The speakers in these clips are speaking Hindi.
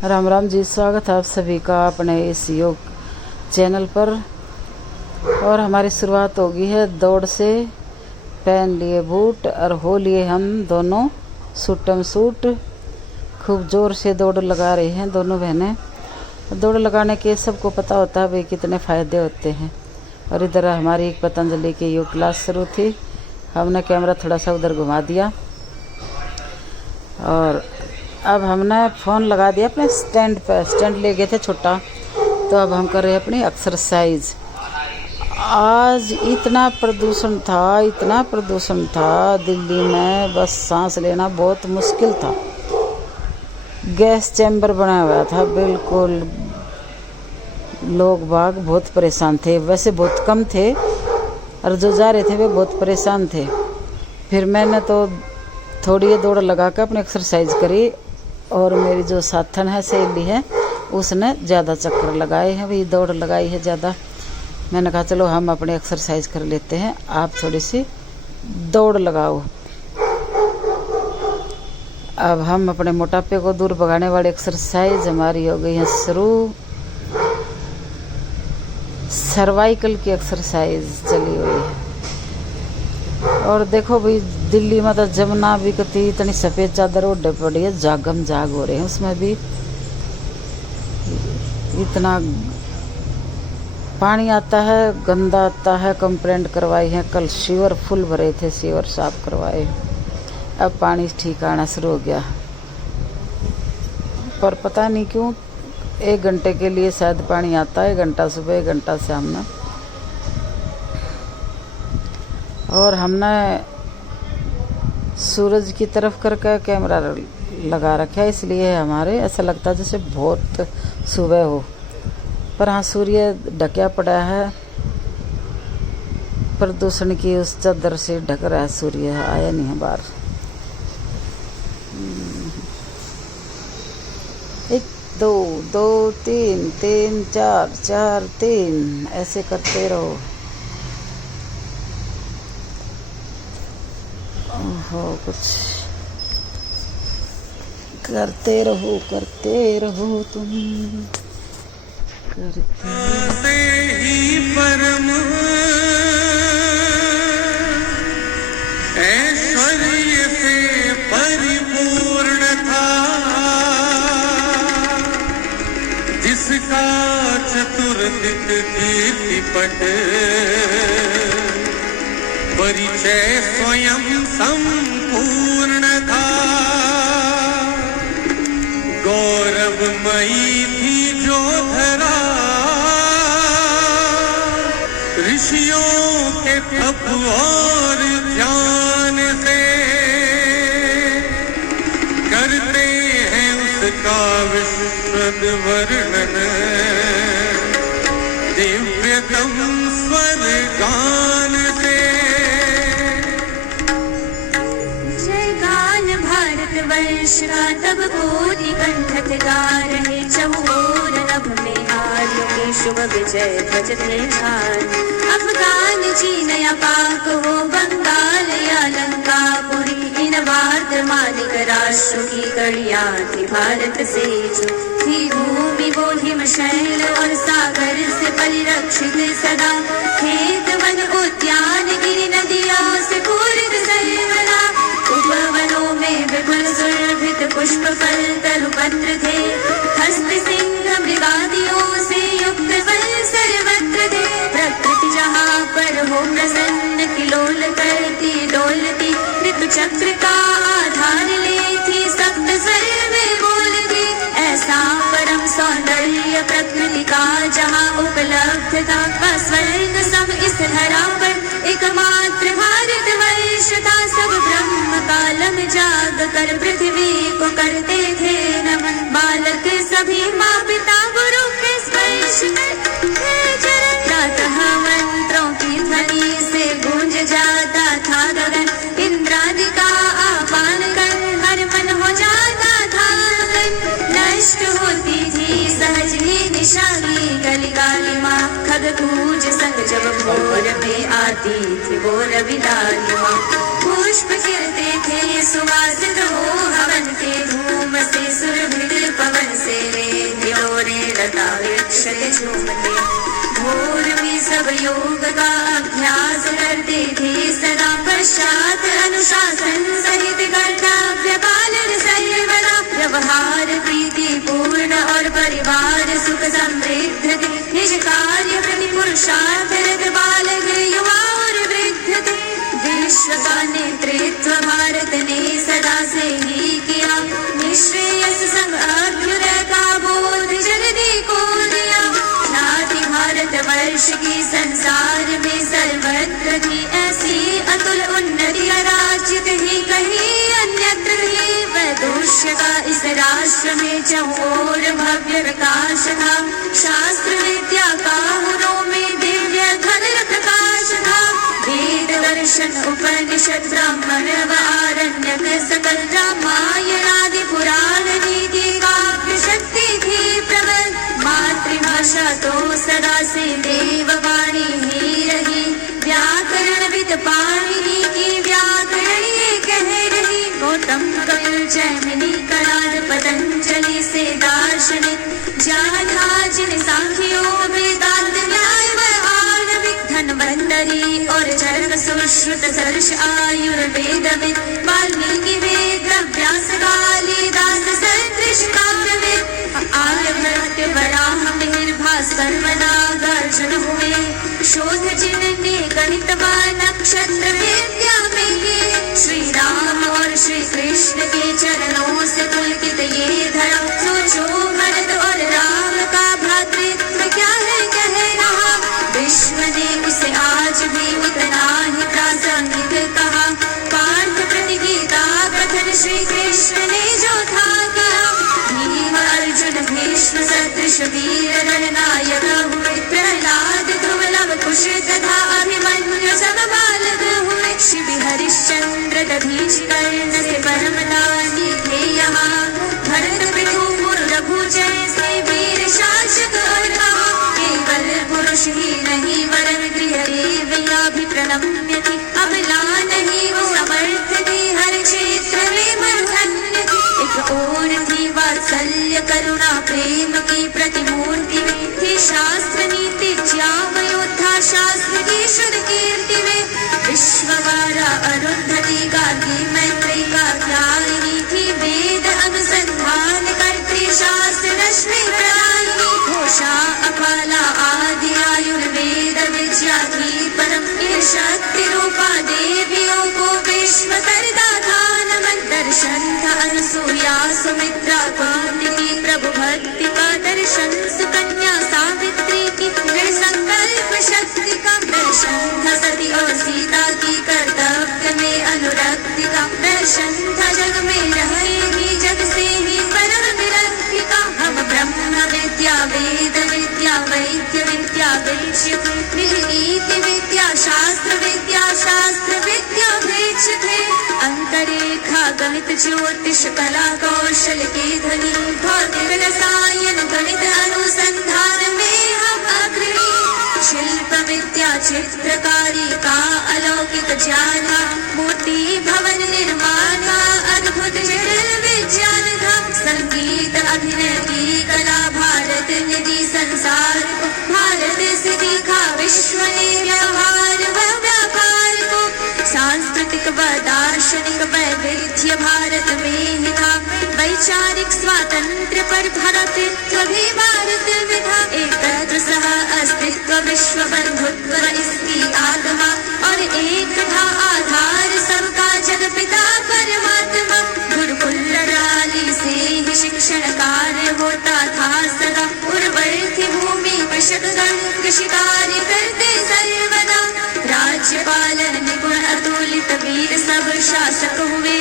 राम राम जी, स्वागत है आप सभी का अपने इस योग चैनल पर। और हमारी शुरुआत होगी है दौड़ से। पहन लिए बूट और हो लिए हम दोनों सूटम सूट। खूब ज़ोर से दौड़ लगा रही हैं दोनों बहनें। दौड़ लगाने के सबको पता होता है भाई कितने फ़ायदे होते हैं। और इधर हमारी एक पतंजलि की योग क्लास शुरू थी। हमने कैमरा थोड़ा सा उधर घुमा दिया और अब हमने फ़ोन लगा दिया अपने स्टैंड पर। स्टैंड ले गए थे छोटा, तो अब हम कर रहे हैं अपनी एक्सरसाइज। आज इतना प्रदूषण था दिल्ली में, बस सांस लेना बहुत मुश्किल था। गैस चैम्बर बना हुआ था बिल्कुल। लोग बाग बहुत परेशान थे, वैसे बहुत कम थे और जो जा रहे थे वे बहुत परेशान थे। फिर मैंने तो थोड़ी दौड़ लगा कर अपनी एक्सरसाइज करी और मेरी जो साथन है, सहेली है, उसने ज़्यादा चक्कर लगाए हैं, वही दौड़ लगाई है ज़्यादा। मैंने कहा चलो हम अपनी एक्सरसाइज कर लेते हैं, आप थोड़ी सी दौड़ लगाओ। अब हम अपने मोटापे को दूर भगाने वाली एक्सरसाइज हमारी हो गई है शुरू। सर्वाइकल की एक्सरसाइज चली हुई है। और देखो भाई, दिल्ली में तो जमुना भी कती इतनी सफ़ेद चादर ओढ़े पड़ी है, जागम जाग हो रहे हैं। उसमें भी इतना पानी आता है, गंदा आता है। कंप्लेंट करवाई है, कल सीवर फुल भरे थे, सीवर साफ करवाए। अब पानी ठीक आना शुरू हो गया, पर पता नहीं क्यों 1 घंटे के लिए शायद पानी आता है। 1 घंटा सुबह, 1 घंटा शाम में। और हमने सूरज की तरफ करके कैमरा लगा रखा है, इसलिए हमारे ऐसा लगता है जैसे बहुत सुबह हो, पर हाँ सूर्य ढका पड़ा है। प्रदूषण की उस चादर से ढक रहा है, सूर्य आया नहीं है बाहर। 1 2 2 3 3 4 4 3 ऐसे करते रहो। हो कुछ करते रहो तुम, करते ही परम ऐश्वर्य से परिपूर्ण था, जिसका चतुर्दिक कीर्तिपट परिचय स्वयं संपूर्ण था। गौरवमयी थी जो धरा, ऋषियों के तप और ध्यान से करते हैं उसका विशद वर्णन। दिव्यतम स्वर गान से वर्ष का तब कोटि कंठक गा रहे चौर नभ में आर्यों की शुभ विजय ध्वज निर्धार। अफगान चीन या पाक हो, बंगाल या लंकापुरी, इन वार्त मालिक राष्ट्र की कड़ियां थी भारत से जो थी भूमि वो हिमशैल और सागर से परिरक्षित सदा। खेत वन उद्यान गिरी नदियों से पूरित सर्वदा, उपवनों में विपुल सुरभित पुष्प फल तरुपत्र थे। हस्त सिंह मृगादियों से युक्त फल सर्वत्र थे। प्रकृति जहाँ पर हो प्रसन्न किलोल करती डोलती, ऋतु चक्र का आधार लेती, सप्त स्वर में बोलती। ऐसा परम सौंदर्य प्रकृति का जहाँ उपलब्ध था, स्वर्ग सब इस धरा पर एकमात्र भारत वर्ष था। सब ब्रह्म काल में जाग कर पृथ्वी को करते थे नमन। बालक सभी माँ पिता गुरु के स्पर्श करते चरण। प्रातः मंत्रों की ध्वनि से गूंज जाता था गगन। इंद्रादि का आह्वान कर हर मन हो जाता था गगन। नष्ट होती थी सहज ही निशा की गली काली माँ। खगकूज संग जब भोर में आती थी वो रवि लाली माँ। पुष्प खिलते थे सुवासित हो हवन के धूम से, सुरभिल पवन से सदा वीक्षते झूमते। भोर में सब योग का अभ्यास करते थे सदा, पश्चात अनुशासन सहित कर्तव्य पालन सर्वदा। व्यवहार प्रीति पूर्ण और परिवार सुख समृद्ध थे, निज कार्य प्रति पुरुषार्थ रत बालक युवा और वृद्ध थे। विश्व का नेतृत्व भारत ने सदा से ही किया, निश्रेयस संग अभ्युदय का बोध जगदी को दिया। ख्याति भारत वर्ष की संसार में सर्वत्र थी, ऐसी अतुल उन्नति अराजित ही कहीं अन्यत्र थी। वैदुष्य का इस राष्ट्र में चहुओर भव्य प्रकाश था, शास्त्र विद्या का हुनों में दिव्य घन प्रकाश था। वेद दर्शन उपनिषद ब्राह्मण व आरण्यक सकल रामायण आदि पुराण नीति काव्य शक्ति थी प्रबल। मातृभाषा तो सदा से देववाणी ही रही, व्याकरण विद पाणिनि की व्याकरण ये कह रही। गौतम कपिल जैमिनी कणाद पतंजलि से दार्शनिक, जाधाजिन सांख्यो वेदांत न्याय व आणविक। धन्वंतरि और चरक सुश्रुत सरस आयुर्वेद में, वाल्मीकि वेद व्यास कालिदास सदृश काव्यविद। आर्यभट्ट वराह मिहिर भास्कर नागार्जुन हुए, शोध जिनने गणित व नक्षत्र विद्या में किए। श्री राम और श्री कृष्ण के चरणों से पुलकित ये धरा, सोचो भरत और राम का भ्रातृत्व क्या है कह रहा। विश्व ने उसे आज भी इतना ही प्रासंगिक कहा, पार्थ प्रति गीता कथन श्री कृष्ण ने जो था किया। भीम अर्जुन भीष्म सदृश वीर रणनायक हुए, प्रहलाद ध्रुव लव कुश तथा अभिमन्यु सब बालक हुए। शिव हरिश्चंद्र दधीच कर्ण से परम दानी थे यहाँ, भरत पितु रघु जैसे वीर शासक और कहा। केवल पुरुष ही नहीं वरन गृह देवियां भी प्रणम्य थी, अबला नहीं वो समर्थ थी, हर क्षेत्र में मधन्य थी। एक और थी वात्सल्य करुणा प्रेम की प्रतिमूर्ति में, थी शास्त्र नीति ज्यावयोद्धा शास्त्र की शुद्ध कीर्ति में। विश्ववारा अरुंधति गार्गी मैत्री कात्यायनी थी, वेद अनुसंधान करती शास्त्र रश्मि प्रदायिनी। घोषा अपाला आदि आयुर्वेद विद्या थी परम, ये शक्ति रूपा देवियों को विश्व करता था नमन। दर्शन था अनसुया सुमित्रा कौंडिन्य की, प्रभु भक्ति का दर्शन सुकन्या सावित्री की, दृढ़ संकल्प शक्ति का दर्शन था सती और सीता की, कर्तव्य में अनुरक्ति का दर्शन था। जग में रहेगी जग से ही परम विरक्ति का। हम ब्रह्म विद्या वेद विद्या वैद्य विद्या वैश्य, नीति विद्या शास्त्र विद्या भेष थे। अंतरेखा गणित ज्योतिष कला कौशल के धनी, भौतिक रसायन गणित अनुसंधान में हम अग्रणी। शिल्प विद्या चित्रकारी का अलौकिक ज्ञान था, मूर्ति भवन निर्माण का अद्भुत जटिल विज्ञान था। संगीत अभिनय की कला भारत ने दी संसार को, भारत से दिखा विश्व ने व्यवहार व व्यापार को। सांस्कृतिक व दार्शनिक वैविध्य भारत में ही था, वैचारिक स्वातंत्र्य पर भरतृत्व भी भारत में था। एकत्र सह अस्तित्व विश्व बंधुत्व इसकी आत्मा, और एक था आधार सबका जग पिता परमात्मा। गुरुकुल राली से ही शिक्षण कार्य होता था सदा, उर्वर थी भूमि कृषकगण कृषि कार्य करते सर्वदा। राज्यपालन निपुण अतुलित वीर सब शासक हुए,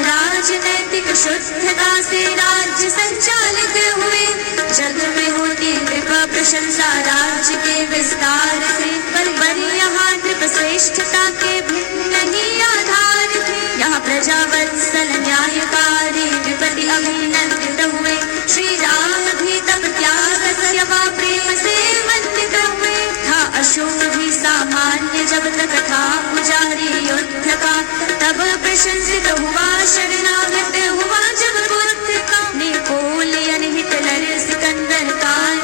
राजनैतिक शुद्धता से राज्य संचालित हुए। जग में होती कृपा प्रशंसा राज्य के विस्तार से, पर यहाँ कृप श्रेष्ठता के भिन्न ही आधार थे। यहाँ प्रजा वत्सल न्यायकारी विपति अभिनंदित हुए, श्री राम भी तब त्याग सेवा प्रेम से वंदित हुए। था अशोक भी सामान्य जब तक था पुजारी युद्ध का, तब प्रशंसित हुआ शरणागत हुआ जब बुद्ध का। नेपोलियन हिटलर सिकंदर कान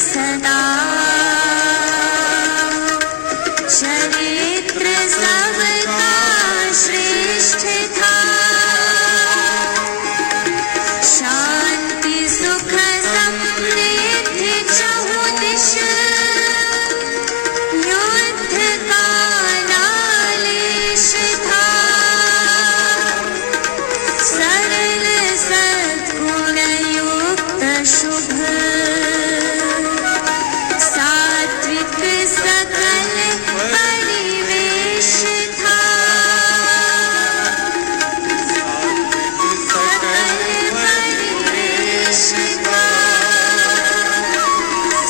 सदा चरित्र सबका श्रेष्ठ था शांति सुख समृद्धि चहुदिश युद्ध का नालेश था सरल सद्गुण युक्त शुभ सात्विक सकल परिवेश था सकल परिवेश था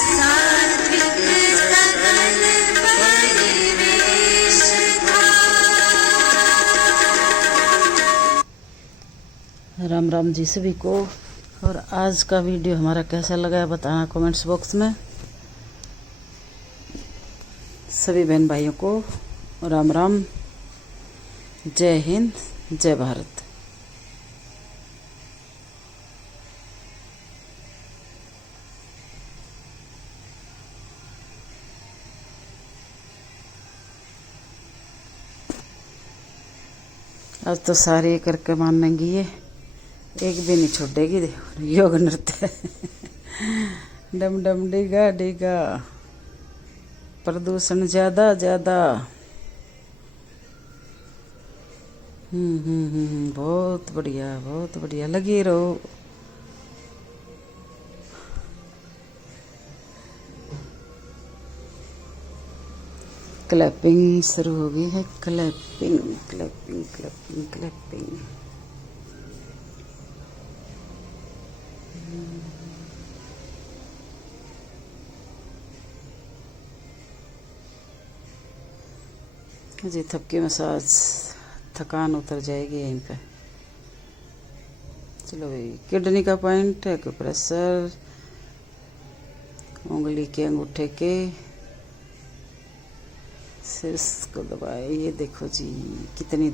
सात्विक सकल परिवेश था। राम राम जी सभी को। और आज का वीडियो हमारा कैसा लगा है बताना कमेंट्स बॉक्स में। सभी बहन भाइयों को राम राम, जय हिंद, जय भारत। आज तो सारे करके मानेंगी, ये एक भी नहीं छोड़ेगी। योग नृत्य डम डम डिगा डिगा, प्रदूषण ज्यादा ज्यादा। बहुत बढ़िया लगी रहो। क्लैपिंग शुरू हो गई है, क्लैपिंग क्लैपिंग क्लैपिंग क्लैपिंग। जी थपकी मसाज, थकान उतर जाएगी यहीं पे। चलो भाई, किडनी का पॉइंट है कि प्रेशर, उंगली के अंगूठे के शीर्ष को दबाए। ये देखो जी कितनी